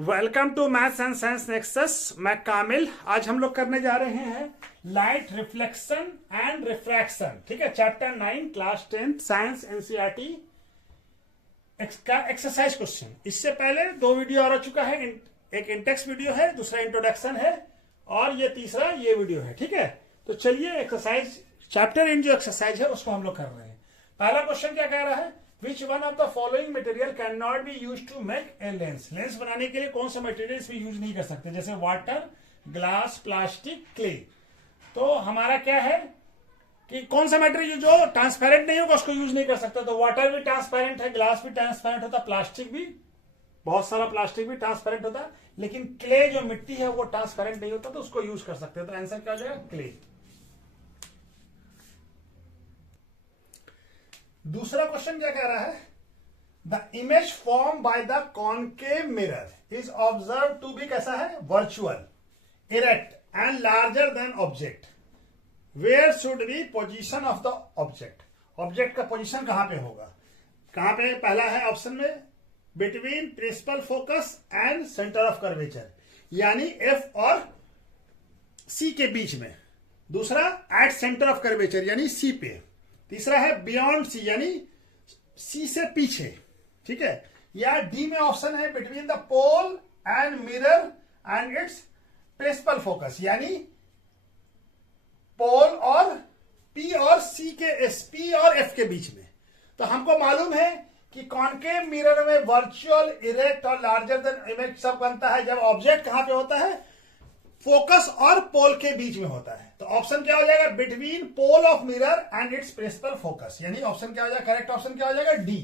Welcome to Maths and Science Nexus. मैं कामिल। आज हम लोग करने जा रहे हैं लाइट रिफ्लेक्शन एंड रिफ्रैक्शन। ठीक है, चैप्टर 9 क्लास 10 साइंस एनसीईआरटी का एक्सरसाइज क्वेश्चन। इससे पहले दो वीडियो आ चुका है, एक इंटेक्स वीडियो है, दूसरा इंट्रोडक्शन है और ये तीसरा ये वीडियो है। ठीक है, तो चलिए एक्सरसाइज चैप्टर इन जो एक्सरसाइज है उसको हम लोग कर रहे हैं। पहला क्वेश्चन क्या कह रहा है, Which one of the following material cannot be used to make a lens? Lens बनाने के लिए कौन सा मटेरियल भी यूज नहीं कर सकते, जैसे वाटर, ग्लास, प्लास्टिक, क्ले। तो हमारा क्या है कि कौन सा मटेरियल जो ट्रांसपेरेंट नहीं होगा उसको यूज नहीं कर सकता। तो वाटर भी ट्रांसपेरेंट है, ग्लास भी ट्रांसपेरेंट होता, प्लास्टिक भी, बहुत सारा प्लास्टिक भी ट्रांसपेरेंट होता, लेकिन क्ले जो मिट्टी है वो ट्रांसपेरेंट नहीं होता, तो उसको यूज कर सकते हैं। तो आंसर क्या हो जाएगा, क्ले। दूसरा क्वेश्चन क्या कह रहा है, the image form by the concave mirror is observe to be कैसा है, virtual, erect and larger than object. Where should be position of the object. Object का पोजीशन कहां पे होगा, कहां पे। पहला है ऑप्शन में between principal focus and centre of curvature, यानी एफ और सी के बीच में। दूसरा एट सेंटर ऑफ कर्वेचर यानी सी पे। तीसरा है बियॉन्ड सी यानी सी से पीछे। ठीक है, या डी में ऑप्शन है between the pole and mirror and its principal focus, यानी पोल और पी और सी के एस, पी और एफ के बीच में। तो हमको मालूम है कि कॉनकेव मिरर में वर्चुअल, इरेक्ट और लार्जर देन इमेज सब बनता है जब ऑब्जेक्ट कहां पे होता है, फोकस और पोल के बीच में होता है। तो ऑप्शन क्या हो जाएगा, between pole of mirror and its principal focus, यानी ऑप्शन क्या हो जाएगा, करेक्ट ऑप्शन क्या हो जाएगा, डी।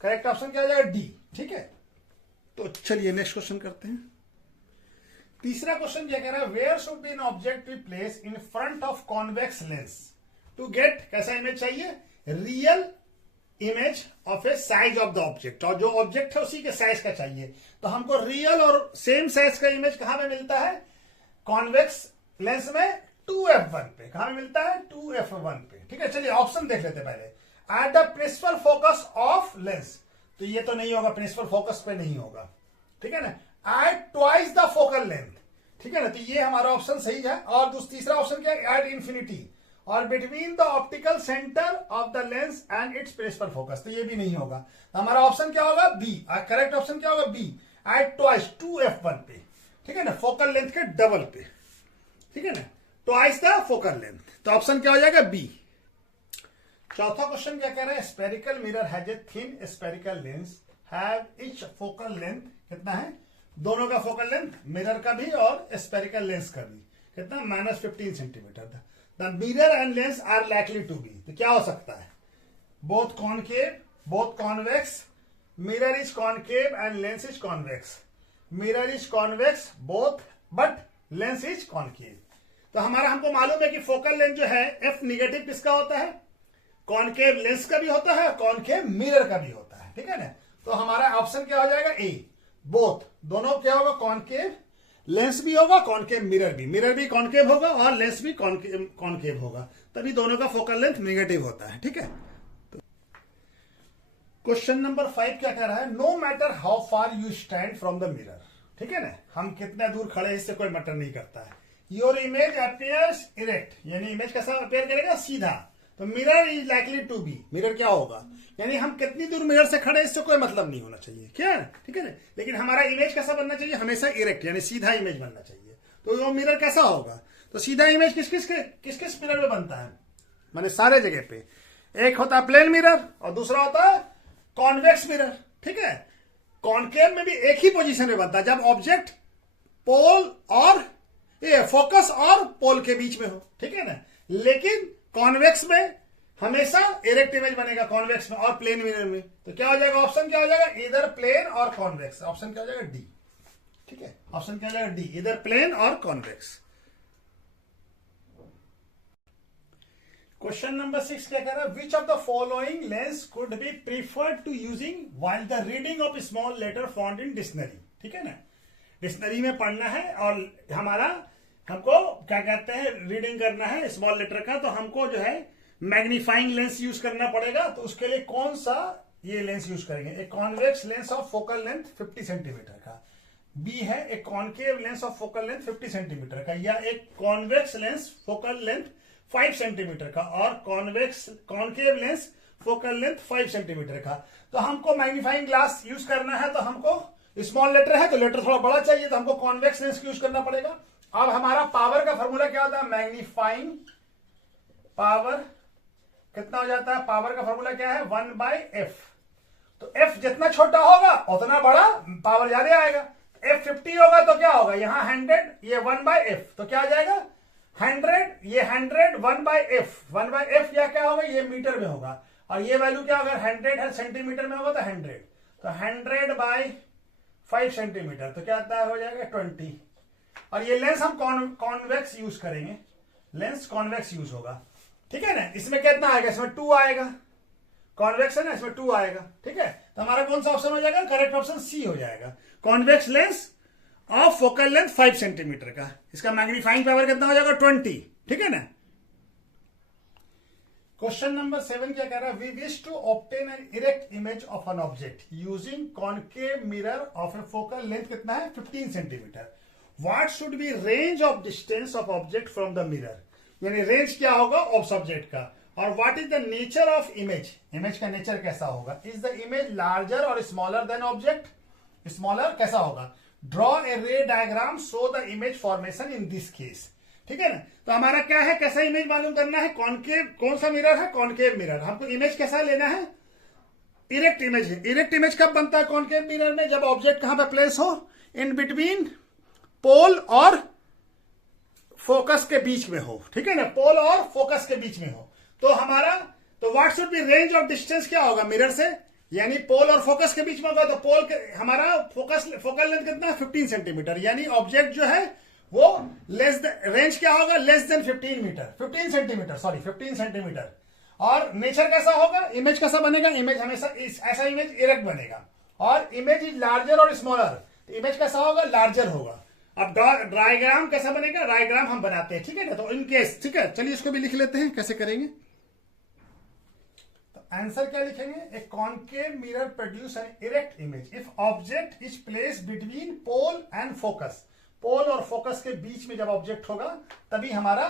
करेक्ट ऑप्शन क्या हो जाएगा, डी। ठीक है, तो चलिए नेक्स्ट क्वेश्चन करते हैं। तीसरा क्वेश्चन क्या कह रहा है, where should be an object be place in front of convex lens to get कैसा इमेज चाहिए, real image of a size of the object. और जो ऑब्जेक्ट है उसी के साइज का चाहिए। तो हमको रियल और सेम साइज का इमेज कहां पे मिलता है, कॉन्वेक्स लेंस में 2f1 पे। कहां पे मिलता है, 2f1 पे। ठीक है, चलिए ऑप्शन देख लेते पहले। At the principal focus of lens, तो ये तो नहीं होगा, प्रिंसिपल फोकस पे नहीं होगा। ठीक है ना, at twice the focal length. ठीक है ना, तो ये हमारा ऑप्शन सही है। और तीसरा ऑप्शन क्या है, एट इंफिनिटी और between the optical centre of the lens and its principal focus, तो ये भी नहीं होगा। हमारा ऑप्शन क्या होगा, बी। करेक्ट ऑप्शन क्या होगा, बी, एट ट्वाइस 2f1 पे। ठीक है ना, फोकल लेंथ के डबल पे। ठीक है ना, ट्वाइस द फोकल लेंथ, तो ऑप्शन क्या हो जाएगा, बी। चौथा क्वेश्चन क्या कह रहा है, spherical mirror has a thin spherical lens have each focal length कितना है, दोनों का फोकल लेंथ, मिरर का भी और स्पेरिकल लेंस का भी कितना, -15 centimetre. The mirror and lens are likely to be, तो क्या हो सकता है, both concave both convex, mirror is concave and lens is convex, mirror is convex both but lens is concave. तो हमारा हमको मालूम है कि फोकल लेंथ जो है एफ निगेटिव किसका होता है, कॉनकेव लेंस का भी होता है, कॉनकेव मिरर का भी होता है। ठीक है ना, तो हमारा ऑप्शन क्या हो जाएगा, ए, बोथ, दोनों क्या होगा, कॉनकेव लेंस भी होगा, कॉनकेव मिरर भी, मिरर भी कॉनकेव होगा और लेंस भी कॉनकेव होगा, तभी दोनों का फोकल लेंथ निगेटिव होता है। ठीक है, क्वेश्चन नंबर 5 क्या कह रहा है, no matter how far you stand from the mirror. ठीक है ना, हम कितना दूर खड़े इससे कोई मैटर नहीं करता है। योर इमेज अपियर्स इरेक्ट, यानी इमेज कैसा अपियर करेगा, सीधा। तो mirror is likely to be, mirror क्या होगा, यानी हम कितनी दूर मिरर से खड़े इससे कोई मतलब नहीं होना चाहिए, क्या। ठीक है ना, लेकिन हमारा इमेज कैसा बनना चाहिए, हमेशा इरेक्ट यानी सीधा इमेज बनना चाहिए। तो वो मिरर कैसा होगा, तो सीधा इमेज किस किस मिरर में बनता है, माने सारे जगह पे। एक होता है प्लेन मिरर और दूसरा होता है कॉन्वेक्स मिरर। ठीक है, कॉनकेव में भी एक ही पोजीशन में बनता है जब ऑब्जेक्ट पोल और फोकस और पोल के बीच में हो। ठीक है ना, लेकिन कॉन्वेक्स में हमेशा इरेक्ट इमेज बनेगा, कॉन्वेक्स में और प्लेन मिरर में। तो क्या हो जाएगा, ऑप्शन क्या हो जाएगा, इधर प्लेन और कॉन्वेक्स। ऑप्शन क्या हो जाएगा, डी। ठीक है, ऑप्शन क्या हो जाएगा, डी, इधर प्लेन और कॉन्वेक्स। क्वेश्चन नंबर 6 क्या कह रहा है, which of the following lens could be preferred to using while the reading of small letter found in dictionary. ठीक है ना, डिक्शनरी में पढ़ना है और हमको क्या कहते हैं, रीडिंग करना है स्मॉल लेटर का, तो हमको जो है मैग्नीफाइंग लेंस यूज करना पड़ेगा। तो उसके लिए कौन सा ये लेंस यूज करेंगे, एक convex lens of focal length 50 centimetre का, बी है एक concave lens of focal length 50 centimetre का, या एक convex lens focal length 5 centimetre का, और concave lens focal length 5 centimetre का। तो हमको मैग्नीफाइंग ग्लास यूज करना है, तो हमको स्मॉल लेटर है तो लेटर थोड़ा बड़ा चाहिए, तो हमको कॉन्वेक्स लेंस यूज करना पड़ेगा। अब हमारा पावर का फॉर्मूला क्या होता है, मैग्नीफाइंग पावर कितना हो जाता है, पावर का फॉर्मूला क्या है 1/f। तो f जितना छोटा होगा उतना बड़ा पावर ज्यादा आएगा। f 50 होगा तो क्या होगा, यहां 100, ये 1/f, तो क्या आ जाएगा 100, ये 100 1/f, 1/f या क्या होगा, ये मीटर में होगा, और ये वैल्यू क्या होगा, 100 है सेंटीमीटर में होगा तो 100, तो 100/5 सेंटीमीटर, तो क्या आता है, हो जाएगा 20। और ये लेंस हम कॉन्वेक्स यूज करेंगे, लेंस कॉन्वेक्स यूज होगा, ठीक है ना। इसमें कितना आएगा, इसमें 2 आएगा, कॉन्वेक्स है ना, इसमें 2 आएगा, ठीक है। तो हमारा कौन सा ऑप्शन हो जाएगा, करेक्ट ऑप्शन सी हो जाएगा, convex lens of focal length 5 centimetre का। इसका मैग्नीफाइंग पावर कितना हो जाएगा 20, ठीक है ना। क्वेश्चन नंबर 7 क्या कह रहा है, we wish to obtain an erect image of an object using concave mirror of a focal length कितना है 15 centimetre. What should be range of distance of object from the mirror, यानी range क्या होगा of subject का, और what is the nature of image, image का nature कैसा होगा, इज द इमेज लार्जर और स्मॉलर देन ऑब्जेक्ट, स्मॉलर कैसा होगा, draw a ray diagram show the image formation in this case, ठीक है ना। तो हमारा क्या है, कैसा इमेज मालूम करना है, कॉनकेव, कौन सा मिरर है, कॉनकेव मिरर। हमको इमेज कैसा लेना है, इरेक्ट इमेज है। इरेक्ट इमेज कब बनता है कॉनकेव मिरर में, जब ऑब्जेक्ट कहां पे प्लेस हो, इन बिटवीन पोल और फोकस के बीच में हो, ठीक है ना, पोल और फोकस के बीच में हो। तो हमारा, तो what should be range of distance क्या होगा मिरर से, यानी पोल और फोकस के बीच में होगा, तो पोल के हमारा फोकल लेंथ कितना है 15 सेंटीमीटर, यानी ऑब्जेक्ट जो है वो रेंज क्या होगा, लेस देन 15 सेंटीमीटर। और नेचर कैसा होगा, इमेज कैसा बनेगा, इमेज हमेशा ऐसा इमेज इरेक्ट बनेगा, और इमेज इज लार्जर और स्मॉलर, इमेज कैसा होगा, लार्जर होगा। अब डायग्राम कैसा बनेगा, डायग्राम हम बनाते हैं, ठीक है ना। तो इन केस, ठीक है, चलिए इसको भी लिख लेते हैं, कैसे करेंगे। तो आंसर क्या लिखेंगे, a concave mirror produce an erect image if object is place between pole and focus, pole और फोकस के बीच में जब ऑब्जेक्ट होगा तभी हमारा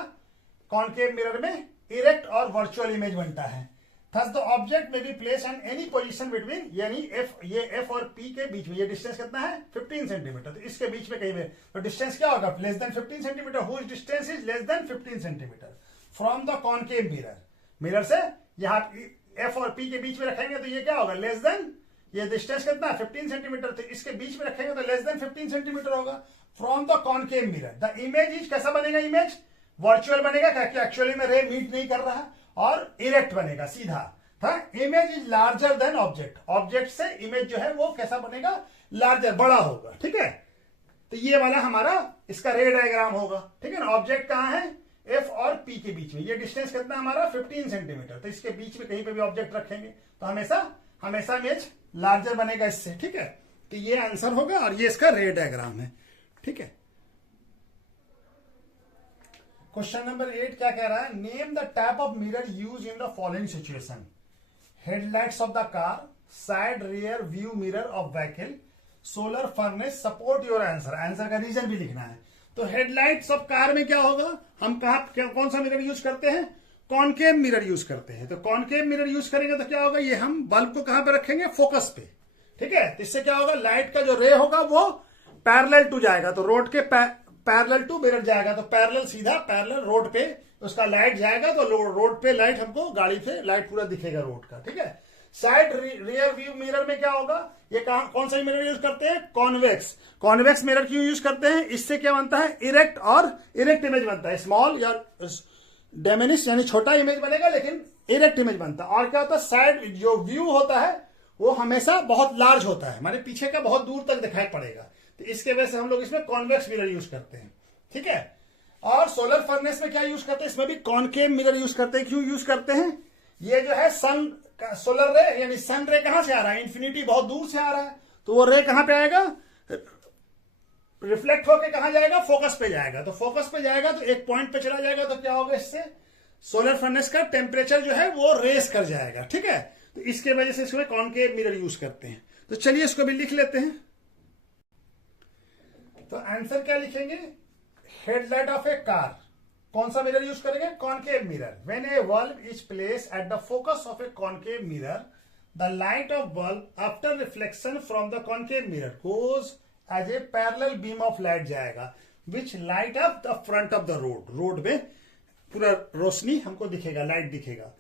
कॉनकेव मिरर में इरेक्ट और वर्चुअल इमेज बनता है। थस द ऑब्जेक्ट में be place an any position between, यानी ये एफ और पी के बीच में, ये डिस्टेंस कितना है 15 सेंटीमीटर, तो इसके बीच में कहीं पे तो डिस्टेंस क्या होगा, less than 15 centimetre, whose distance is less than 15 centimetre from the concave mirror, mirror से यहाँ एफ और पी के बीच में रखेंगे तो ये क्या होगा, लेस देन, ये डिस्टेंस कितना है 15 सेंटीमीटर, तो इसके बीच में रखेंगे तो लेस देन 15 सेंटीमीटर होगा from the concave mirror. The image is कैसा बनेगा, इमेज वर्चुअल बनेगा, क्योंकि एक्चुअली में रे मीट नहीं कर रहा है, और इरेक्ट बनेगा सीधा, था। Image is larger than object, object से इमेज जो है वो कैसा बनेगा, लार्जर, बड़ा होगा, ठीक है। तो ये वाला हमारा इसका रे डायग्राम होगा, ठीक है ना। ऑब्जेक्ट कहां है, एफ और पी के बीच में, ये डिस्टेंस कितना हमारा 15 सेंटीमीटर, तो इसके बीच में कहीं पे भी ऑब्जेक्ट रखेंगे तो हमेशा इमेज लार्जर बनेगा इससे, ठीक है। तो ये आंसर होगा, और ये इसका रे डायग्राम है, ठीक है। क्वेश्चन नंबर 8 क्या कह रहा है, name the type of mirror use in the following situation, headlights of the car, side rear view mirror of vehicle, solar furnace, support your answer, answer का रीजन भी लिखना है। तो हेडलाइट्स ऑफ कार में क्या होगा, हम कौन सा मिरर यूज करते हैं, कॉनकेव मिरर यूज करते हैं। तो कॉनकेव मिरर यूज करेंगे तो क्या होगा, ये हम बल्ब को कहां पे रखेंगे, फोकस पे, ठीक है। तो इससे क्या होगा, लाइट का जो रे होगा वो पैरेलल टू जाएगा, तो रोड के पैरेलल टू मिरर जाएगा, तो पैरेलल सीधा पैरेलल रोड पे उसका लाइट जाएगा, तो रोड पे लाइट हमको, गाड़ी पे लाइट पूरा दिखेगा रोड का, ठीक है। साइड रियर व्यू मिरर में क्या होगा, ये कौन सा मिरर यूज करते हैं, कॉन्वेक्स मिरर क्यों यूज करते हैं, इससे क्या बनता है, इरेक्ट इमेज बनता है, स्मॉल या डेमिनिश यानी छोटा इमेज बनेगा लेकिन इरेक्ट इमेज बनता है। और क्या होता है, साइड जो व्यू होता है वो हमेशा बहुत लार्ज होता है, माने पीछे का बहुत दूर तक दिखाई पड़ेगा, तो इसके वजह से हम लोग इसमें कॉन्वेक्स मिरर यूज करते हैं, ठीक है। और सोलर फर्नेस में क्या यूज करते हैं, इसमें भी कॉनकेव मिरर यूज करते हैं। क्यों यूज करते हैं, ये जो है सन का सोलर रे यानी सन रे कहां से आ रहा है, इन्फिनिटी बहुत दूर से आ रहा है, तो वो रे कहां पे आएगा, रिफ्लेक्ट होकर कहां जाएगा, फोकस पे जाएगा, तो फोकस पे जाएगा तो एक पॉइंट पे चला जाएगा, तो क्या होगा, इससे सोलर फर्नेस का टेम्परेचर जो है वो रेस कर जाएगा, ठीक है। तो इसके वजह से इसमें कॉनकेव मिरर यूज करते हैं। तो चलिए इसको भी लिख लेते हैं। तो आंसर क्या लिखेंगे, हेडलाइट ऑफ ए कार, कौन सा मिरर यूज करेंगे, concave mirror. When a bulb is place at the focus of a concave mirror, the light of bulb after reflection from the concave mirror goes as a parallel beam of light जाएगा which light up the front of the road, road में पूरा रोशनी हमको दिखेगा, light दिखेगा।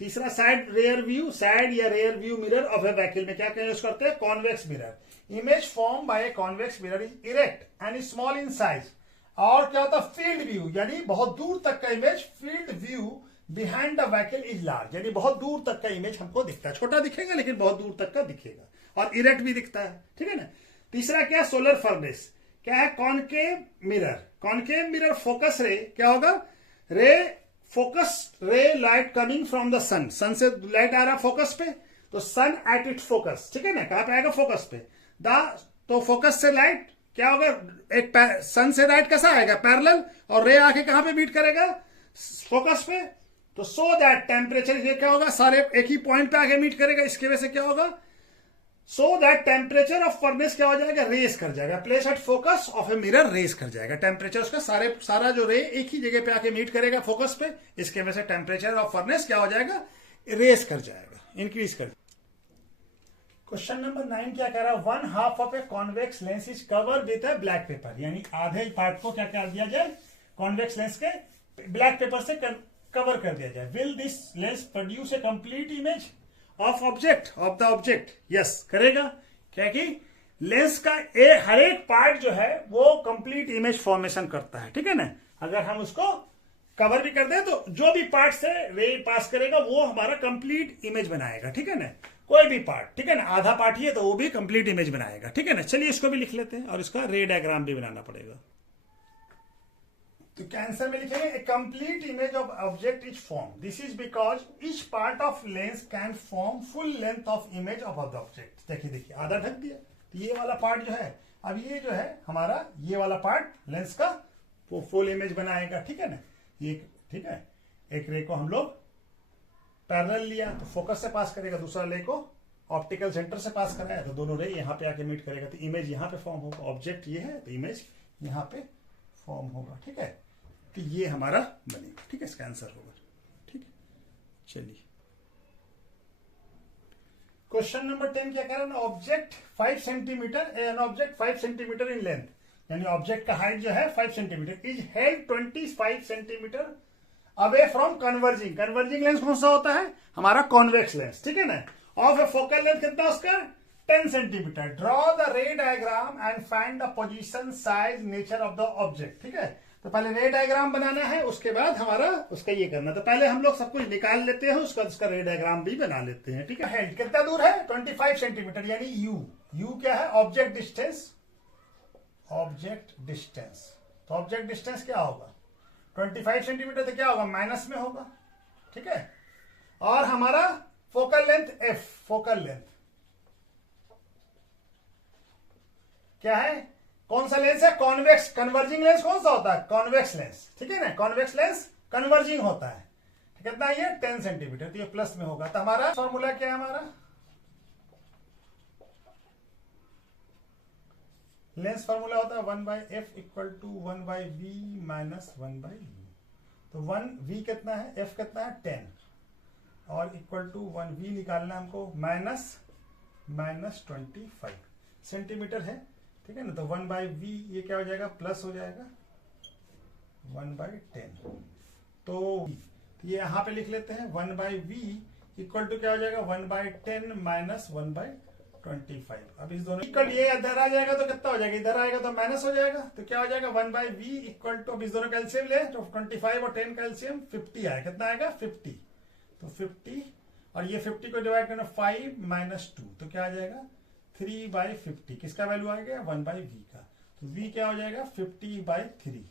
तीसरा side rear view, side या rear view mirror of a vehicle में क्या यूज करते हैं, convex mirror. Image form bye a convex mirror is erect and small in size. और क्या होता है, फील्ड व्यू, यानी बहुत दूर तक का image, field view behind the vehicle is large, यानी बहुत दूर तक का इमेज हमको दिखता है, छोटा दिखेगा लेकिन बहुत दूर तक का दिखेगा, और इरेक्ट भी दिखता है, ठीक है ना। तीसरा क्या, सोलर फर्नेस, क्या है, concave mirror. Concave mirror focus रे क्या होगा, रे फोकस रे लाइट कमिंग फ्रॉम द सन, सन से लाइट आ रहा फोकस पे, तो सन एट इट फोकस, ठीक है ना, कहां पे आएगा, फोकस पे। तो फोकस से लाइट क्या होगा, एक सन से लाइट कैसा आएगा, पैरेलल, और रे आके कहां पे मीट करेगा, फोकस पे। तो सो दैट टेम्परेचर ये क्या होगा, सारे एक ही पॉइंट पे आके मीट करेगा, इसकी वजह से क्या होगा, so that temperature of furnace क्या हो जाएगा, रेस कर जाएगा, place at focus of a mirror raise कर जाएगा, टेम्परेचर उसका सारा जो रे एक ही जगह पे आके मीट करेगा फोकस पे, इसके वजह से टेम्परेचर ऑफ फर्नेस क्या हो जाएगा, रेस कर जाएगा, इंक्रीज कर। क्वेश्चन नंबर 9 क्या कह रहा है, 1/2 of a convex lens is cover with A black pepper, यानी आधे पार्ट को क्या कर दिया जाए, कॉन्वेक्स लेंस के ब्लैक पेपर से कवर कर दिया जाए। Will this lens produce a complete image of object, of the object, yes करेगा, क्या कि लेंस का हर एक पार्ट जो है वो कंप्लीट इमेज फॉर्मेशन करता है, ठीक है ना। अगर हम उसको कवर भी कर दें तो जो भी पार्ट से रे पास करेगा वो हमारा कंप्लीट इमेज बनाएगा, ठीक है ना, कोई भी पार्ट, ठीक है ना, आधा पार्ट ही है तो वो भी कंप्लीट इमेज बनाएगा, ठीक है ना। चलिए इसको भी लिख लेते हैं और इसका रे डायग्राम भी बनाना पड़ेगा। तो कैंसर में लिखेंगे a complete image of object is form, this is because each part of lens can form full length of image of the object. देखिए आधा ढक दिया, तो ये वाला पार्ट जो है, अब ये जो है हमारा ये वाला पार्ट लेंस का वो फुल इमेज बनाएगा, ठीक है ना, ये ठीक है। एक रे को हम लोग पैरेलल लिया तो फोकस से पास करेगा, दूसरा रे को ऑप्टिकल सेंटर से पास कराया तो दोनों रे यहाँ पे आके मीट करेगा, तो इमेज यहाँ पे फॉर्म होगा, ऑब्जेक्ट ये है तो इमेज यहाँ पे फॉर्म होगा, ठीक है। तो ये हमारा बनेगा, ठीक है, इसका आंसर होगा, ठीक है। चलिए क्वेश्चन नंबर 10 क्या कह रहा है, object 5 centimetre, an object 5 centimetre in length, यानी ऑब्जेक्ट का हाइट जो है 5 centimetre, is held 25 centimetre away from converging, converging lens कौन सा होता है, हमारा कॉन्वेक्स लेंस, ठीक है ना, ऑफ ए फोकल लेंथ कितना उसका 10 सेंटीमीटर। ड्रॉ द रे diagram and find the position, size, nature of the object, ठीक है। तो पहले रे डायग्राम बनाना है, उसके बाद हमारा उसका ये करना, तो पहले हम लोग सब कुछ निकाल लेते हैं, उसका रे डायग्राम भी बना लेते हैं, ठीक है। हेड कितना दूर है 25 सेंटीमीटर, यानी यू क्या है, ऑब्जेक्ट डिस्टेंस, ऑब्जेक्ट डिस्टेंस, तो ऑब्जेक्ट डिस्टेंस क्या होगा 25 सेंटीमीटर, तो क्या होगा माइनस में होगा, ठीक है। और हमारा focal length F, focal length क्या है, कौन सा लेंस है, कॉन्वेक्स, कन्वर्जिंग लेंस कौन सा होता है, कॉन्वेक्स लेंस, ठीक है ना, कॉन्वेक्स लेंस कन्वर्जिंग होता है, कितना ये 10 सेंटीमीटर, तो ये प्लस में होगा। तो हमारा फॉर्मूला क्या है, हमारा लेंस फॉर्मूला होता है 1/f equal to 1/v minus 1/u। तो 1v कितना है, f कितना है 10, और इक्वल टू 1v निकालना हमको माइनस 25 सेंटीमीटर है, ठीक है ना। तो 1/v ये क्या हो जाएगा, प्लस हो जाएगा 1/10, तो ये यहां पे लिख लेते हैं 1/v इक्वल टू क्या हो जाएगा 1/10 माइनस 1/25। अब इस दोनों इक्वल ये इधर आ जाएगा तो कितना हो जाएगा, इधर आएगा तो माइनस हो जाएगा, तो क्या हो जाएगा 1/v इक्वल टू, अब इस दोनों कैल्सियम ले तो 25 और 10 कैल्सियम 50 आएगा, कितना आएगा 50, तो 50 और ये 50 को डिवाइड करना 5 माइनस 2, तो क्या आ जाएगा 3/50, किसका वैल्यू आ गया 1/v का, तो v क्या हो जाएगा 50/3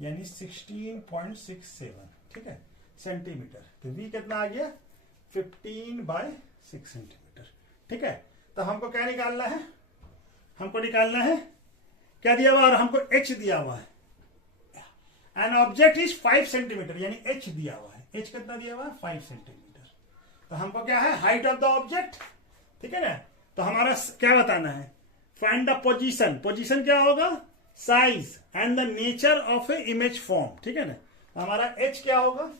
यानी 16.67, ठीक है सेंटीमीटर। तो v कितना आ गया 15/6 सेंटीमीटर, ठीक है। तो हमको क्या निकालना है, हमको निकालना है क्या दिया हुआ, और हमको h दिया हुआ है, एन ऑब्जेक्ट इज 5 सेंटीमीटर, यानी h दिया हुआ है, h कितना दिया हुआ है 5 सेंटीमीटर। तो हमको क्या है हाइट ऑफ द ऑब्जेक्ट, ठीक है ना। तो हमारा क्या बताना है, फाइंड द पोजीशन, पोजीशन क्या होगा, size and the nature of A image form, ठीक है ना। हमारा एच क्या होगा,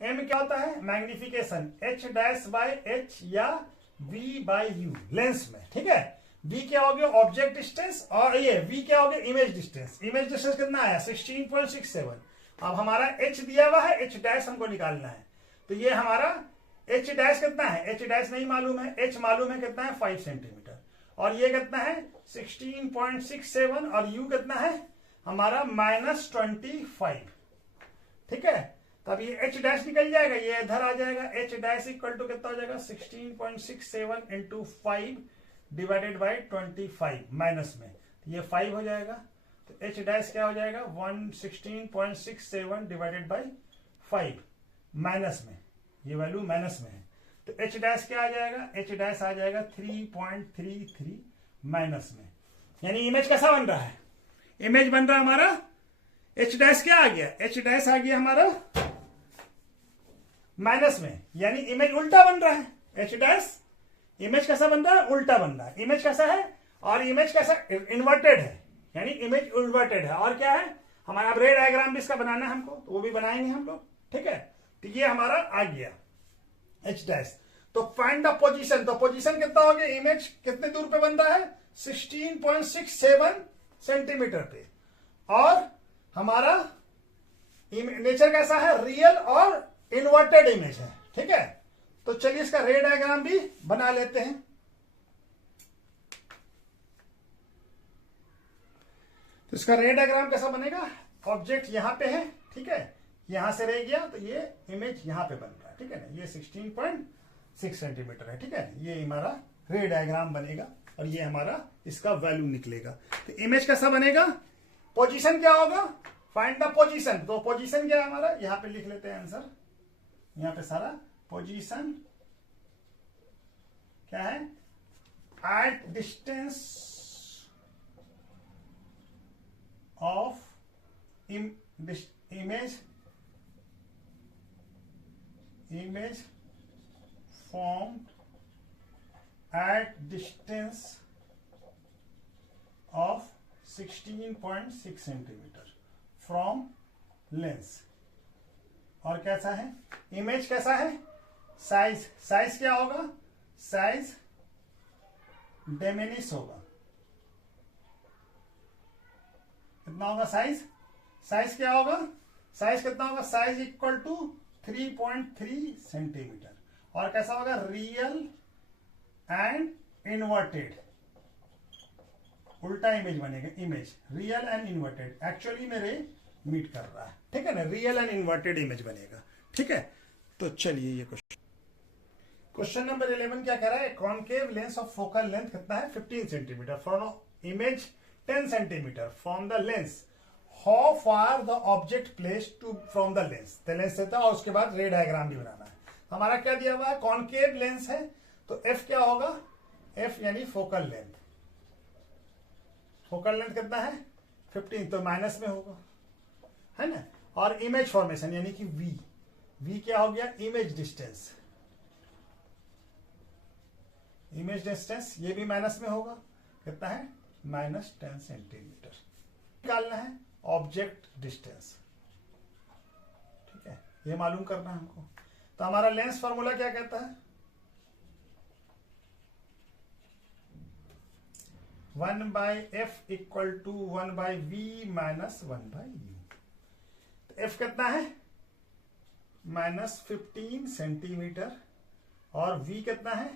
एम क्या होता है, magnification, H dash by H या वी बाय यू लेंस में, ठीक है। वी क्या हो गया, ऑब्जेक्ट डिस्टेंस, और ये वी क्या हो गया, इमेज डिस्टेंस। इमेज डिस्टेंस कितना आया, 16.67। अब हमारा एच दिया हुआ है, एच डैश हमको निकालना है, तो ये हमारा एच डैश कितना है, एच डैश नहीं मालूम है, एच मालूम है कितना है, 5 सेंटीमीटर, और ये कितना है 16.67, और यू कितना है हमारा -25, ठीक है। तब ये एच डैश निकल जाएगा, ये इधर आ जाएगा, एच डैश इक्वल टू कितना हो जाएगा, 16.67 इंटू 5 डिवाइडेड बाई 25 माइनस में, तो ये 5 हो जाएगा, तो एच डैश क्या हो जाएगा, 116.67 डिवाइडेड बाई 5 माइनस में, ये वैल्यू माइनस में है, तो एच डैश क्या आ जाएगा, एच डैश आ जाएगा 3.33 माइनस में। यानी इमेज कैसा बन रहा है, इमेज बन रहा है हमारा, एच डैश क्या आ गया, एच डैश आ गया हमारा माइनस में, यानी इमेज उल्टा बन रहा है, एच डैश इमेज कैसा बन रहा है, उल्टा बन रहा है। इमेज कैसा है, और इमेज कैसा, इन्वर्टेड है, यानी इमेज इन्वर्टेड है। और क्या है हमारा, अब रे डायग्राम भी इसका बनाना है हमको, तो वो भी बनाएंगे हम लोग, ठीक है। तो ये हमारा आ गया एच डैश। तो फाइंड द पोजीशन, तो पोजीशन कितना हो गया, इमेज कितने दूर पे बन रहा है, 16.67 सेंटीमीटर पे, और हमारा नेचर कैसा है, रियल और इन्वर्टेड इमेज है, ठीक है। तो चलिए इसका रे डायग्राम भी बना लेते हैं। तो इसका रे डायग्राम कैसा बनेगा, ऑब्जेक्ट यहां पे है, ठीक है, यहां से रह गया, तो ये इमेज यहां पे बन रहा है, ठीक है ना, ये 16.6 सेंटीमीटर है, ठीक है। ये हमारा रे डायग्राम बनेगा, और ये हमारा इसका वैल्यू निकलेगा। तो इमेज कैसा बनेगा, पोजीशन क्या होगा, फाइंड द पोजीशन, तो पोजीशन क्या है हमारा, यहां पे लिख लेते हैं आंसर, यहां पे सारा पोजीशन क्या है, at distance of image formed at distance of 16.6 centimetre from lens. और कैसा है, इमेज कैसा है, साइज, साइज क्या होगा, साइज डिमिनिश होगा, कितना होगा साइज, साइज क्या होगा, साइज कितना होगा, साइज इक्वल टू 3.3 सेंटीमीटर। और कैसा होगा, रियल एंड इन्वर्टेड, उल्टा इमेज बनेगा, image real and inverted, actually मेरे मीट कर रहा है, ठीक है ना, रियल एंड इन्वर्टेड इमेज बनेगा, ठीक है। तो चलिए ये क्वेश्चन नंबर 11 क्या कह रहा है, concave lens of focal length कितना है, 15 centimetre, from image 10 centimetre from the lens, how far the object place to from the lens, the lens देता है, और उसके बाद रे डायग्राम भी बनाना है। हमारा क्या दिया हुआ है, कॉनकेव लेंस है, तो एफ क्या होगा, एफ यानी फोकल लेंथ, फोकल लेंथ कितना है 15, तो माइनस में होगा, है ना। और इमेज फॉर्मेशन यानी कि वी, वी क्या हो गया, इमेज डिस्टेंस, इमेज डिस्टेंस ये भी माइनस में होगा, कितना है -10 सेंटीमीटर। निकालना है ऑब्जेक्ट डिस्टेंस, ठीक है, ये मालूम करना है हमको। तो हमारा लेंस फॉर्मूला क्या कहता है, 1/f equal to 1/v minus 1/u। तो f कितना है -15 सेंटीमीटर, और v कितना है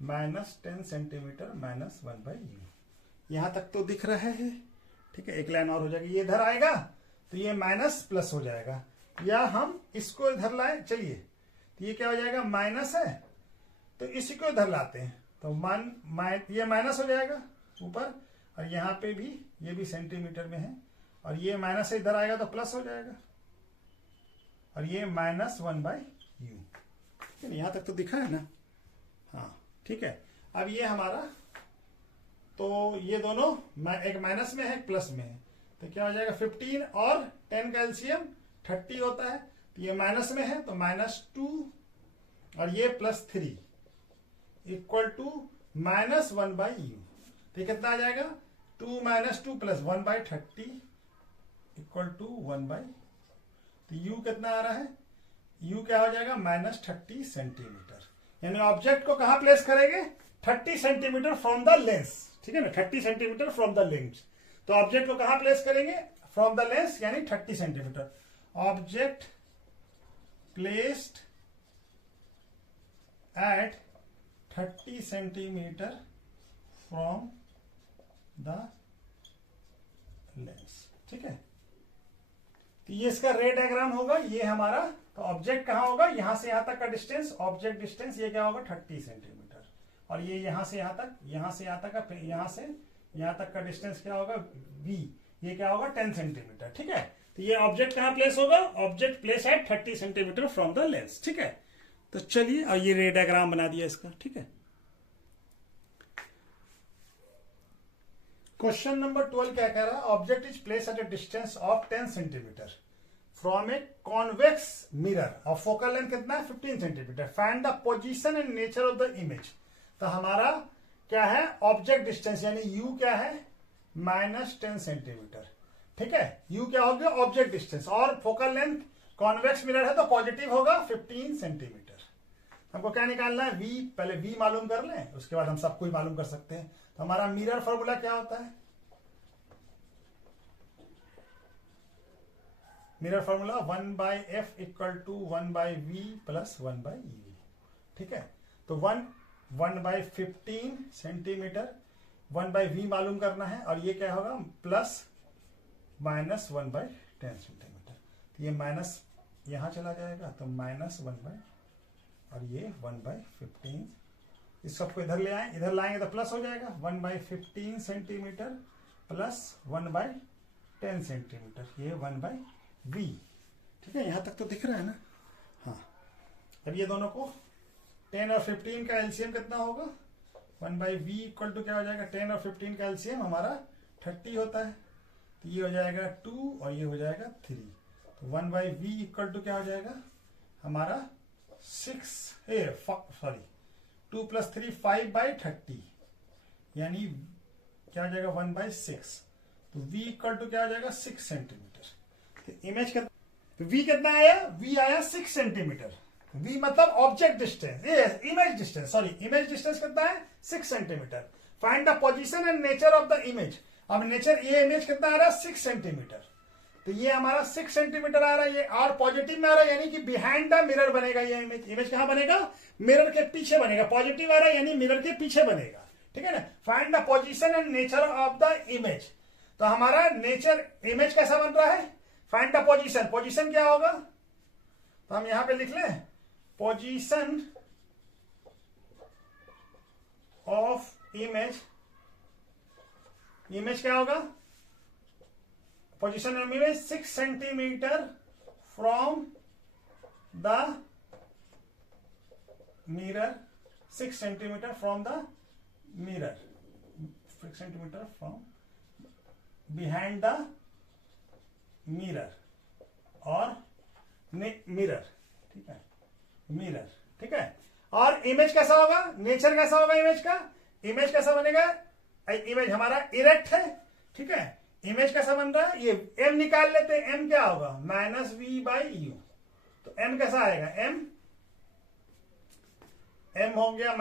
-10 सेंटीमीटर माइनस 1/u। यहां तक तो दिख रहा है, ठीक है। एक लाइन और हो जाएगी, ये इधर आएगा तो ये माइनस प्लस हो जाएगा, या हम इसको इधर लाए, चलिए, तो ये क्या हो जाएगा, माइनस है, तो इसी को इधर लाते हैं, तो ये माइनस हो जाएगा ऊपर, और यहाँ पे भी, ये भी सेंटीमीटर में है, और ये माइनस से इधर आएगा तो प्लस हो जाएगा, और ये -1/u। यहां तक तो दिखा है ना, हाँ ठीक है। अब ये हमारा, तो ये दोनों एक माइनस में है एक प्लस में है, तो क्या हो जाएगा 15 और 10 का एलसीएम 30 होता है, तो ये माइनस में है तो -2 और ये +3 इक्वल टू -1/u। तो ये कितना आ जाएगा 2 - 2 + 1/30 = 1 तो यू कितना आ रहा है, यू क्या हो जाएगा -30 सेंटीमीटर। यानी ऑब्जेक्ट को कहां प्लेस करेंगे 30 सेंटीमीटर फ्रॉम द लेंस, ठीक है ना, 30 सेंटीमीटर फ्रॉम द लेंस। तो ऑब्जेक्ट को कहां प्लेस करेंगे फ्रॉम द लेंस यानी 30 centimetre. Object placed at 30 centimetre from the lens, ठीक है। तो ये इसका रे डायग्राम होगा, ये हमारा। तो ऑब्जेक्ट कहां होगा, यहां से यहां तक का डिस्टेंस, ऑब्जेक्ट डिस्टेंस ये क्या होगा 30 सेंटीमीटर, और ये यहां से यहां तक, यहां से यहां तक का, यहां से यहां तक का डिस्टेंस क्या होगा v, ये क्या होगा 10 सेंटीमीटर, ठीक है। तो ये ऑब्जेक्ट कहां प्लेस होगा, object place at 30 centimetre from the lens, ठीक है। तो चलिए, और ये रे डायग्राम बना दिया इसका, ठीक है। क्वेश्चन नंबर 12 क्या कह रहा है, object is place eight A distance of 10 centimetre from a convex mirror और फोकल लेंथ कितना है 15 centimetre. Find the position and nature of the image. तो हमारा क्या है ऑब्जेक्ट डिस्टेंस यानी u क्या है -10 सेंटीमीटर, ठीक है। u क्या हो गया ऑब्जेक्ट डिस्टेंस, और फोकल लेंथ कॉन्वेक्स मिरर है तो पॉजिटिव होगा 15 सेंटीमीटर। हमको क्या निकालना है v, पहले v मालूम कर लें, उसके बाद हम सब कुछ मालूम कर सकते हैं। तो हमारा मिरर फॉर्मूला क्या होता है, mirror formula 1/f = 1/v + 1/u, ठीक है। तो 1/15 सेंटीमीटर 1/v मालूम करना है, और ये क्या होगा प्लस माइनस 1/10 सेंटीमीटर। तो ये माइनस यहां चला जाएगा तो -1 और ये 1/15, इस सबको इधर ले आए, इधर लाएंगे तो प्लस हो जाएगा 1/15 सेंटीमीटर प्लस 1/10 सेंटीमीटर, ये 1/v, ठीक है। यहां तक तो दिख रहा है ना, हाँ। अब ये दोनों को 10 और 15 का एलसीएम कितना होगा 1/v = क्या हो जाएगा 10 और 15 का एलसीएम हमारा 30 होता है, तो ये हो जाएगा 2 और ये हो जाएगा 3। तो 1/v = क्या हो जाएगा हमारा 2 + 3 5/30 यानी क्या हो जाएगा 1/6। तो v = क्या हो जाएगा 6 सेंटीमीटर। तो इमेज का v कितना आया, v आया 6 सेंटीमीटर। v मतलब object distance, image distance, sorry image distance कितना है 6 centimetre. Find the position and nature of the image. अब नेचर, ये इमेज कितना आ रहा है 6 सेंटीमीटर, तो ये हमारा 6 सेंटीमीटर आ रहा है, ये और पॉजिटिव में आ रहा है यानी कि बिहाइंड द मिरर बनेगा। ये इमेज कहां बनेगा, मिरर के पीछे बनेगा। पॉजिटिव आ रहा है यानी मिरर के पीछे बनेगा, ठीक है ना। Find the position and nature of the image. तो हमारा नेचर, इमेज कैसा बन रहा है, फाइंड द पोजीशन। पोजीशन क्या होगा, तो हम यहां पे लिख लें पोजीशन ऑफ इमेज। इमेज क्या होगा, position of image 6 centimetre from the mirror, 6 centimetre from the mirror, 6 centimetre from behind the mirror और मिरर, ठीक है, मिरर, ठीक है। और इमेज कैसा होगा, नेचर कैसा होगा इमेज का, इमेज कैसा बनेगा, इमेज हमारा इरेक्ट है, ठीक है। इमेज कैसा बन रहा है, ये m निकाल लेते हैं, m क्या होगा -v/u। तो m कैसा आएगा, m हो गया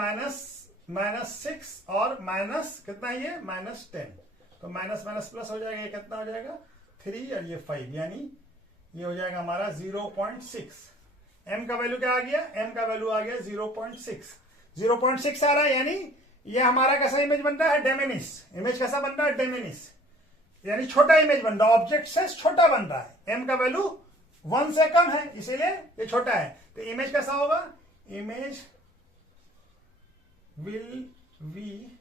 -6 और माइनस कितना है ये -10, तो माइनस माइनस प्लस हो जाएगा, ये कितना हो जाएगा 3 और ये 5, यानी ये हो जाएगा हमारा 0.6। m का वैल्यू क्या आ गया, m का वैल्यू आ गया 0.6। 0.6 आ रहा है यानी ये हमारा कैसा इमेज बन रहा है, डेमिनिस। इमेज कैसा बन रहा है, डेमिनिस, यानी छोटा इमेज बन रहा है, ऑब्जेक्ट से छोटा बन रहा है। m का वैल्यू 1 से कम है इसीलिए ये छोटा है। तो इमेज कैसा होगा, image will be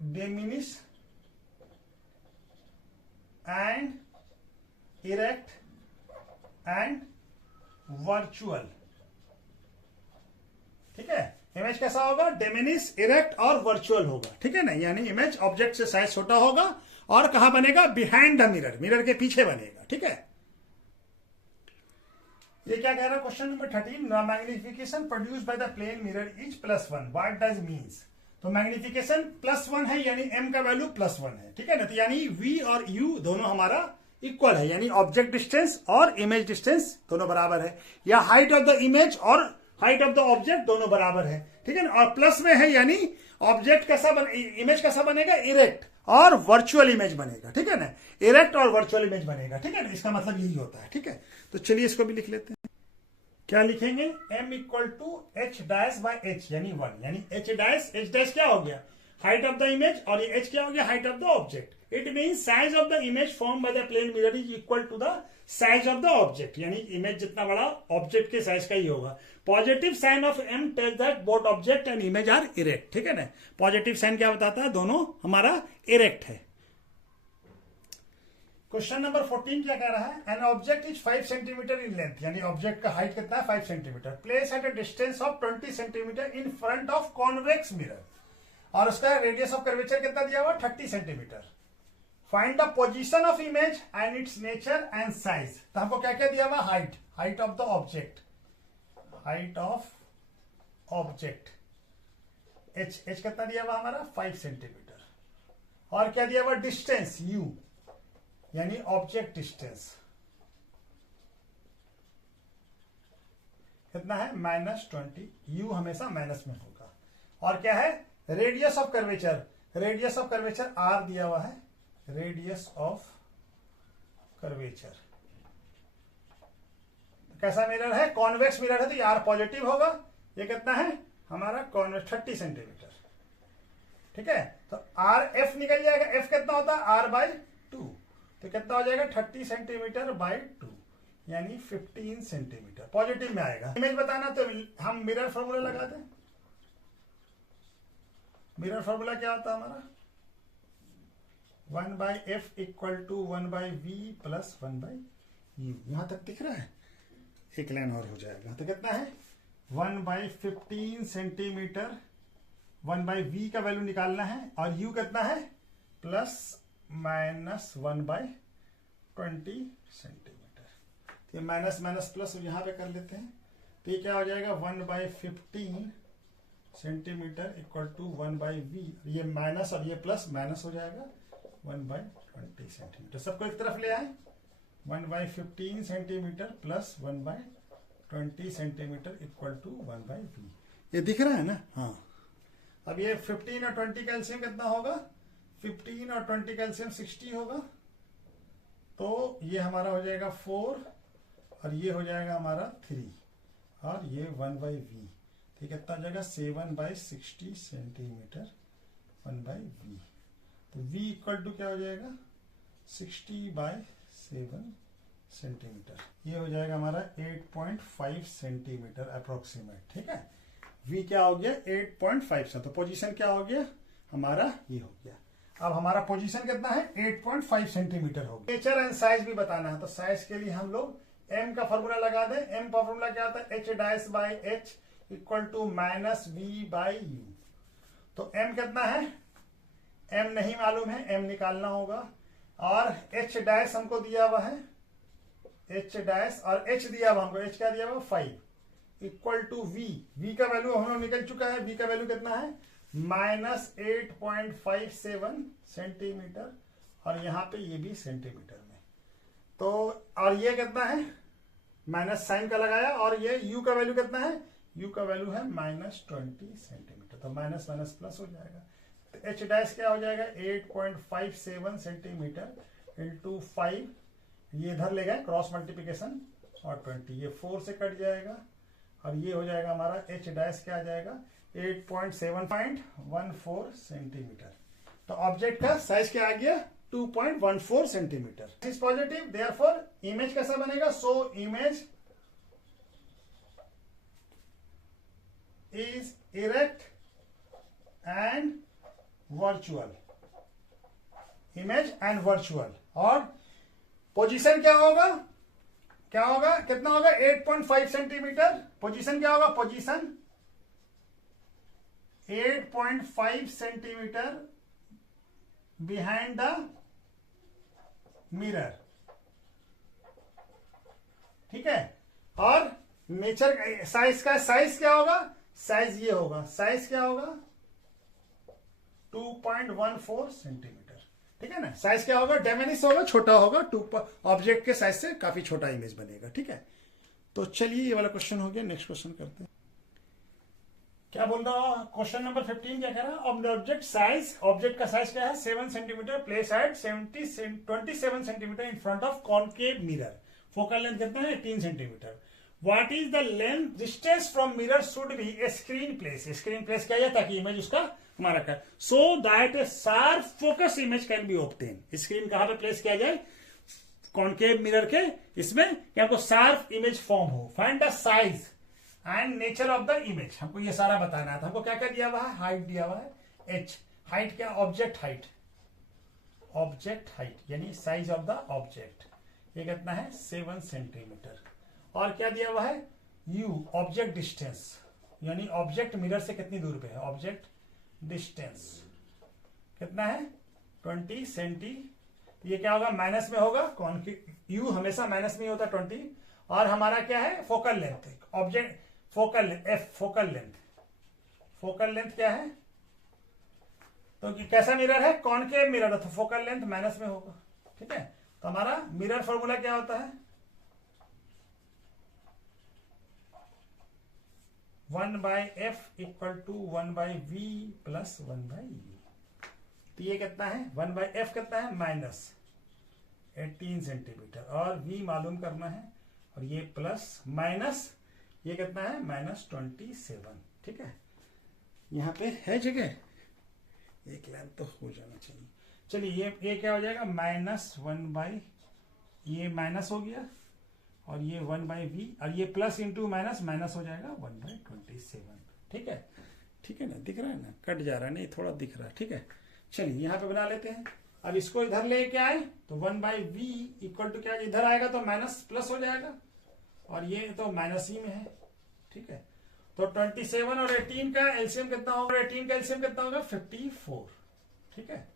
diminish and erect and virtual, ठीक है। इमेज कैसा होगा, डेमिनिस, इरेक्ट और वर्चुअल होगा, ठीक है ना। यानी इमेज ऑब्जेक्ट से साइज छोटा होगा और कहां बनेगा, बिहाइंड द मिरर, मिरर के पीछे बनेगा, ठीक है। ये क्या कह रहा है question number 13, the magnification produced by the plane mirror is +1 what does means. तो तो मैग्निफिकेशन +1 है, यानी m का वैल्यू +1 है, ठीक है ना। तो यानी v और u दोनों हमारा इक्वल है, यानी ऑब्जेक्ट डिस्टेंस और इमेज डिस्टेंस दोनों बराबर है, या हाइट ऑफ द इमेज और हाइट ऑफ द ऑब्जेक्ट दोनों बराबर है, ठीक है ना। और प्लस में है, यानी ऑब्जेक्ट कैसा इमेज कैसा बनेगा, इरेक्ट और वर्चुअल इमेज बनेगा, ठीक है ना। इरेक्ट और वर्चुअल इमेज बनेगा, ठीक है ना। इसका मतलब यही होता है, ठीक है। तो चलिए इसको भी लिख लेते हैं। क्या लिखेंगे, m equal to h dash by h, यानी 1, यानी h डैश क्या हो गया, हाइट ऑफ द इमेज, और ये h क्या हो गया, height of the object. It means size of the image form by the plane mirror is equal to the size of the object, यानी इमेज जितना बड़ा ऑब्जेक्ट के साइज का ही होगा। Positive sign of m tells that both object and image are erect, ठीक है ना। पॉजिटिव साइन क्या बताता है, दोनों हमारा इरेक्ट है। क्वेश्चन नंबर 14 क्या कह रहा है, an object is 5 centimetre in length, यानी ऑब्जेक्ट का हाइट कितना है, 5 centimetre. Place at a distance of 20 centimetre in front of convex mirror, और उसका रेडियस ऑफ कर्वेचर कितना दिया हुआ, 30 centimetre. Find the position of image and it's nature and size. तो हमको क्या क्या दिया हुआ, height of the object, height of object h कितना दिया हुआ हमारा, 5 सेंटीमीटर। और क्या दिया हुआ, डिस्टेंस u, यानी ऑब्जेक्ट डिस्टेंस कितना है, -20, u हमेशा माइनस में होगा। और क्या है, radius of curvature, radius of curvature r दिया हुआ है, रेडियस ऑफ कर्वेचर। कैसा मिरर है, कॉन्वेक्स मिरर है, तो ये r पॉजिटिव होगा। ये कितना है हमारा, कॉन्वेक्स 30 सेंटीमीटर, ठीक है। तो r f निकल जाएगा, f कितना होता है, r/2, तो कितना हो जाएगा, 30 सेंटीमीटर बाई 2, यानी 15 सेंटीमीटर। पॉजिटिव में आएगा। इमेज बताना तो हम मिरर फॉर्मूला लगा दें। मिरर फॉर्मूला क्या होता है हमारा, 1/f equal to 1/v plus 1/u। यहां तक दिख रहा है, एक लाइन और हो जाएगा। तो कितना है, 1/15 सेंटीमीटर, 1/v का वैल्यू निकालना है, और u कितना है, ±1/20 सेंटीमीटर। तो ये माइनस माइनस प्लस यहां पे कर लेते हैं। तो ये क्या हो जाएगा, 1/15 सेंटीमीटर इक्वल टू 1/v, ये माइनस और ये प्लस माइनस हो जाएगा, 1/20 सेंटीमीटर। सबको एक तरफ ले आए, 1/15 centimetre plus 1/20 centimetre equal to 1/v। ये दिख रहा है ना, हाँ। अब ये 15 और 20 का एलसीएम कितना होगा, 15 और 20 का एलसीएम 60 होगा। तो ये हमारा हो जाएगा 4, और ये हो जाएगा हमारा 3, और ये 1/v। ठीक है, कितना हो जाएगा, 7/60 सेंटीमीटर 1/v। तो v इक्वल टू क्या हो जाएगा, 60/7 सेंटीमीटर। ये हो जाएगा हमारा 8.5 सेंटीमीटर अप्रोक्सीमेट, ठीक है। v क्या हो गया, 8.5 से। तो पोजीशन क्या हो गया हमारा, ये हो गया। अब हमारा पोजीशन कितना है, 8.5 सेंटीमीटर हो गया। नेचर एंड साइज भी बताना है, तो साइज के लिए हम लोग m का फॉर्मूला लगा दें। m का फॉर्मूला क्या होता है, h' इक्वल टू -v/u। तो m कितना है, m नहीं मालूम है, m निकालना होगा। और h' हमको दिया हुआ है, h' और h दिया हुआ हमको, h क्या दिया हुआ, 5 इक्वल टू v का वैल्यू हम लोग निकल चुका है। v का वैल्यू कितना है, -8.57 सेंटीमीटर, और यहां पे ये भी सेंटीमीटर में। तो और ये कितना है, माइनस साइन का लगाया, और ये u का वैल्यू कितना है, u का वैल्यू है -20 सेंटीमीटर। तो माइनस माइनस प्लस हो जाएगा। तो h' क्या हो जाएगा, 8.57 सेंटीमीटर इंटू 5, ये इधर ले गए क्रॉस मल्टीप्लीकेशन, और 20, ये 4 से कट जाएगा, और ये हो जाएगा हमारा h' क्या आ जाएगा, 8.714 सेंटीमीटर। तो ऑब्जेक्ट का साइज क्या आ गया, 2.14 centimetre. Is positive, therefore image कैसा बनेगा, so image is erect and virtual, image and virtual. और पोजीशन क्या होगा, क्या होगा, कितना होगा, 8.5 सेंटीमीटर। पोजीशन क्या होगा, position 8.5 centimetre behind the mirror, ठीक है। और नेचर साइज का, साइज क्या होगा, साइज ये होगा, साइज क्या होगा, 2.14 सेंटीमीटर। ठीक है ना, साइज क्या होगा, डेमिनिश होगा, छोटा होगा, ऑब्जेक्ट के साइज से काफी छोटा इमेज बनेगा। ठीक है, तो चलिए ये वाला क्वेश्चन हो गया, नेक्स्ट क्वेश्चन करते हैं। क्या बोल रहा हूँ, क्वेश्चन नंबर 15 क्या कह रहा है, ऑब्जेक्ट साइज, ऑब्जेक्ट का साइज क्या है 7 centimetre, place at 27 centimetre in front of concave mirror, focal length कितना है 18 centimetre. What is the length distance from mirror should B A screen place, screen place क्या है ताकि इमेज उसका हमारा का, so that A sharp focus image can be obtain. Screen कहां पे प्लेस किया जाए, कॉनकेव मिरर के इसमें, कि हमको शार्प इमेज फॉर्म हो। Find the size and nature of the image, हमको ये सारा बताना है। तो हमको क्या क्या दिया हुआ है, हाइट दिया हुआ है h, हाइट क्या, ऑब्जेक्ट हाइट, ऑब्जेक्ट हाइट यानी साइज ऑफ द ऑब्जेक्ट, ये कितना है 7 सेंटीमीटर। और क्या दिया हुआ है u, ऑब्जेक्ट डिस्टेंस यानी ऑब्जेक्ट मिरर से कितनी दूर पे है, ऑब्जेक्ट डिस्टेंस कितना है 20 सेंटी, ये क्या होगा माइनस में होगा, कौन की u हमेशा माइनस में होता 20। और हमारा क्या है focal length, object focal f, focal length, focal length क्या है, तो कैसा मिरर है, कॉनकेव मिरर है, तो फोकल लेंथ माइनस में होगा। ठीक है, तो हमारा मिरर फॉर्मूला क्या होता है 1/f equal to 1/v plus 1/u। तो ये कितना है 1/f कितना है -18 सेंटीमीटर, और v मालूम करना है, और ये प्लस माइनस ये कितना है -27। ठीक है, यहां पे है जगह, एक लाइन तो हो जाना चाहिए। चलिए ये क्या हो जाएगा -1/, ये माइनस हो गया, और ये 1/v, और ये प्लस इंटू माइनस माइनस हो जाएगा 1/27। ठीक है, ठीक है ना, दिख रहा है ना, कट जा रहा है, नहीं थोड़ा दिख रहा है। ठीक है, चलिए यहां पे बना लेते हैं। अब इसको इधर लेके आए तो 1/v इक्वल टू क्या, इधर आएगा तो माइनस प्लस हो जाएगा, और ये तो माइनस ही में है। ठीक है, तो 27 और 18 का एलसीएम कितना होगा, 18 का एलसीएम कितना होगा 54। ठीक है,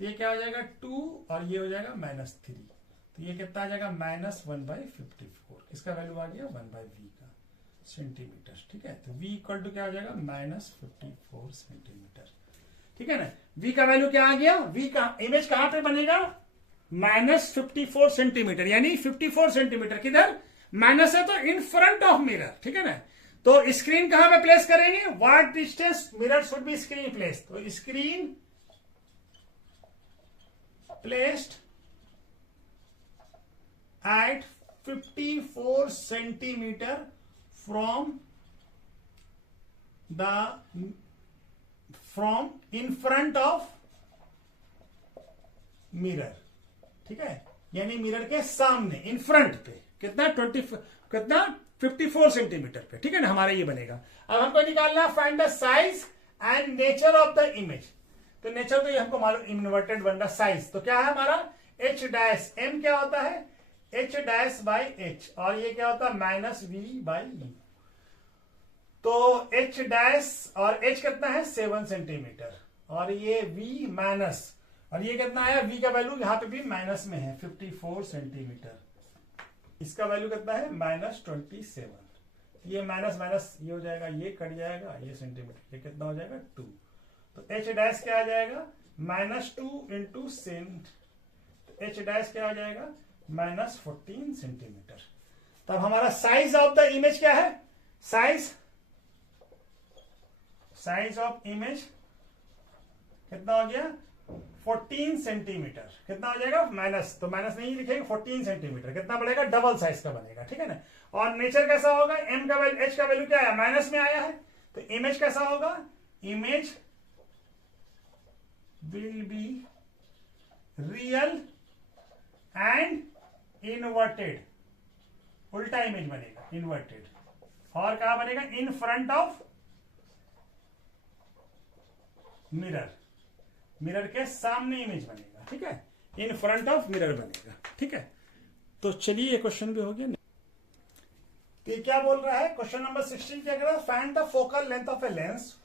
तो ये क्या हो जाएगा 2, और ये हो जाएगा -3, तो ये कितना आ जाएगा -1/54, इसका वैल्यू आ गया 1/v का सेंटीमीटर। ठीक है, तो v इक्वल टू क्या हो जाएगा -54 सेंटीमीटर। ठीक है ना, v का वैल्यू क्या आ गया, v का इमेज कहां पे बनेगा -54 सेंटीमीटर, यानी 54 सेंटीमीटर किधर, माइनस है तो इन फ्रंट ऑफ मिरर। ठीक है ना, तो स्क्रीन कहां पे प्लेस करेंगे, what distance mirror should be screen place, तो screen placed at 54 centimetre from in front of mirror. ठीक है, यानी मिरर के सामने, इन फ्रंट पे कितना 54 सेंटीमीटर पे। ठीक है ना, हमारा ये बनेगा। अब हमको निकालना find the size and nature of the image, तो नेचर तो ये हमको मालूम, इन्वर्टेड बन रहा, साइज तो क्या है हमारा h डैश, m क्या होता है h डैश बाई h, और ये क्या होता है -v/u, तो h डैश और h कितना है 7 सेंटीमीटर, और ये v माइनस, और ये कितना है v का वैल्यू यहाँ पे भी माइनस में है 54 सेंटीमीटर, इसका वैल्यू कितना है -27, ये माइनस माइनस ये हो जाएगा, ये कट जाएगा, ये सेंटीमीटर, ये कितना हो जाएगा 2, तो h डैश क्या आ जाएगा -2 इंटू सेंट, तो h डैश क्या हो जाएगा -14 सेंटीमीटर। तब हमारा साइज ऑफ द इमेज क्या है, साइज ऑफ इमेज कितना हो गया 14 सेंटीमीटर, कितना हो जाएगा माइनस, तो माइनस नहीं लिखेंगे 14 सेंटीमीटर, कितना बढ़ेगा डबल साइज का बनेगा। ठीक है ना, और नेचर कैसा होगा, m का वैल्यू, h का वैल्यू क्या है माइनस में आया है, तो इमेज कैसा होगा, image will be real and inverted, उल्टा इमेज बनेगा इनवर्टेड, और कहां बनेगा इन फ्रंट ऑफ मिरर, मिरर के सामने इमेज बनेगा। ठीक है, इन फ्रंट ऑफ मिरर बनेगा। ठीक है, तो चलिए ये क्वेश्चन भी हो गया। तो ये क्या बोल रहा है, क्वेश्चन नंबर 16 क्या कर रहा है, find the focal length of a lens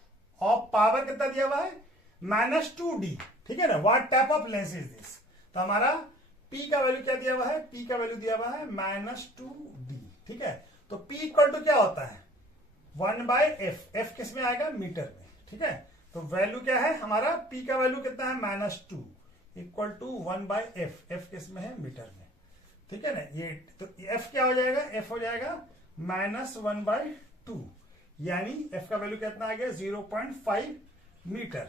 of power कितना दिया हुआ है -2d। ठीक है ना, what type of lens is this, तो हमारा p का वैल्यू क्या दिया हुआ है, p का वैल्यू दिया हुआ है -2d। ठीक है, तो p इक्वल टू क्या होता है 1/f, f किस में आएगा मीटर में। ठीक है, तो वैल्यू क्या है हमारा, p का वैल्यू कितना है -2 इक्वल टू 1/f, f किस में है, मीटर में, ठीक है ना। ये तो f क्या हो जाएगा, f हो जाएगा -1/2, यानी f का वैल्यू कितना आ गया 0.5 मीटर,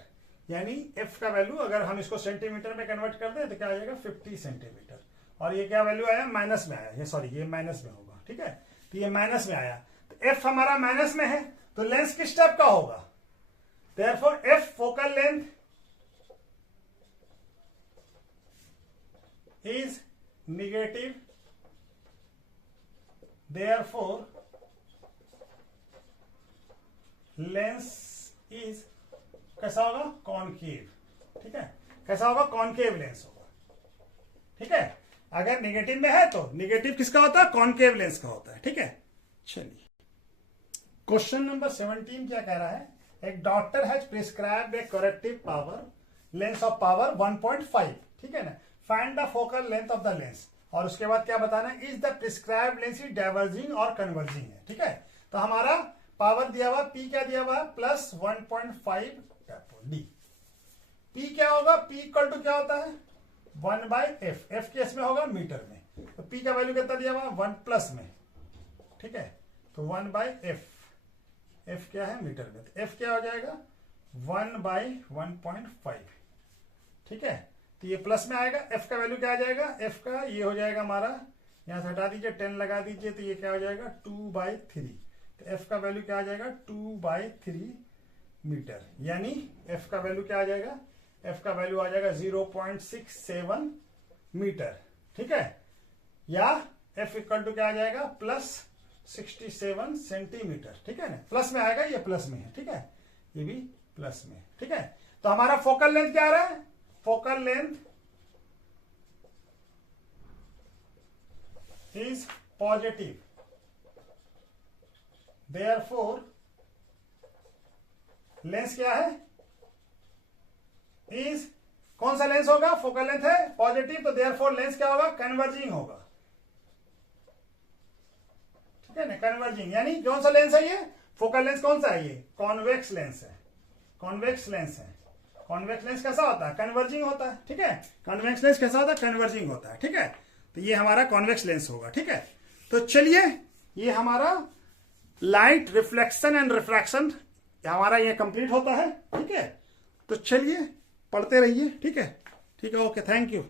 यानी f का वैल्यू अगर हम इसको सेंटीमीटर में कन्वर्ट कर दें तो क्या आ जाएगा 50 सेंटीमीटर। और ये क्या वैल्यू आया, माइनस में आया, ये सॉरी ये माइनस में होगा, ठीक है। तो ये माइनस में आया, तो f हमारा माइनस में है, तो लेंस किस टाइप का होगा, therefore f focal length is negative, therefore lens is कैसा होगा, कॉनकेव, ठीक है। कैसा होगा, कॉनकेव लेंस होगा, ठीक है। अगर नेगेटिव में है तो नेगेटिव किसका होता है, कॉनकेव लेंस का होता है, ठीक है। चलिए क्वेश्चन नंबर 17 क्या कह रहा है, एक doctor has prescribed a corrective power lens of power 1.5, ठीक है ना। Find the focal length of the lens, और उसके बाद क्या बताना है, is the prescribed lens is diverging और कन्वर्जिंग है, ठीक है। तो हमारा पावर दिया हुआ p क्या दिया हुआ है, +1.5 डी। p क्या होगा, p इक्वल टू क्या होता है 1/f, f केस में होगा मीटर में, तो p का वैल्यू कितना दिया हुआ 1 प्लस में, ठीक है। तो 1/f, f क्या है मीटर में, तो f क्या हो जाएगा 1/1.5, ठीक है। तो ये प्लस में आएगा, f का वैल्यू क्या आ जाएगा, f का ये हो जाएगा हमारा, यहां से हटा दीजिए 10 लगा दीजिए, तो ये क्या हो जाएगा 2/3, तो f का वैल्यू क्या आ जाएगा 2/3 मीटर, यानी f का वैल्यू क्या आ जाएगा, f का वैल्यू आ जाएगा 0.67 मीटर, ठीक है। या f इक्वल टू क्या आ जाएगा +67 सेंटीमीटर, ठीक है ना। प्लस में आएगा, ये प्लस में है, ठीक है, ये भी प्लस में, ठीक है। तो हमारा फोकल लेंथ क्या आ रहा है, focal length is positive, therefore lens क्या है, इज, कौन सा लेंस होगा, फोकल लेंथ है पॉजिटिव, तो देयरफॉर लेंस क्या होगा, कन्वर्जिंग होगा, ठीक है ना, कन्वर्जिंग, यानी कौन सा लेंस है ये, फोकल लेंस कौन सा है, ये कॉन्वेक्स लेंस है, कॉन्वेक्स लेंस है। कॉन्वेक्स लेंस कैसा होता है, कन्वर्जिंग होता है, ठीक है। कॉन्वेक्स लेंस कैसा होता है, कन्वर्जिंग होता है, ठीक है। तो ये हमारा कॉन्वेक्स लेंस होगा, ठीक है। तो चलिए ये हमारा लाइट रिफ्लेक्शन एंड रिफ्रैक्शन हमारा ये कंप्लीट होता है, ठीक है। तो चलिए पढ़ते रहिए, ठीक है, ठीक है, ओके, थैंक यू।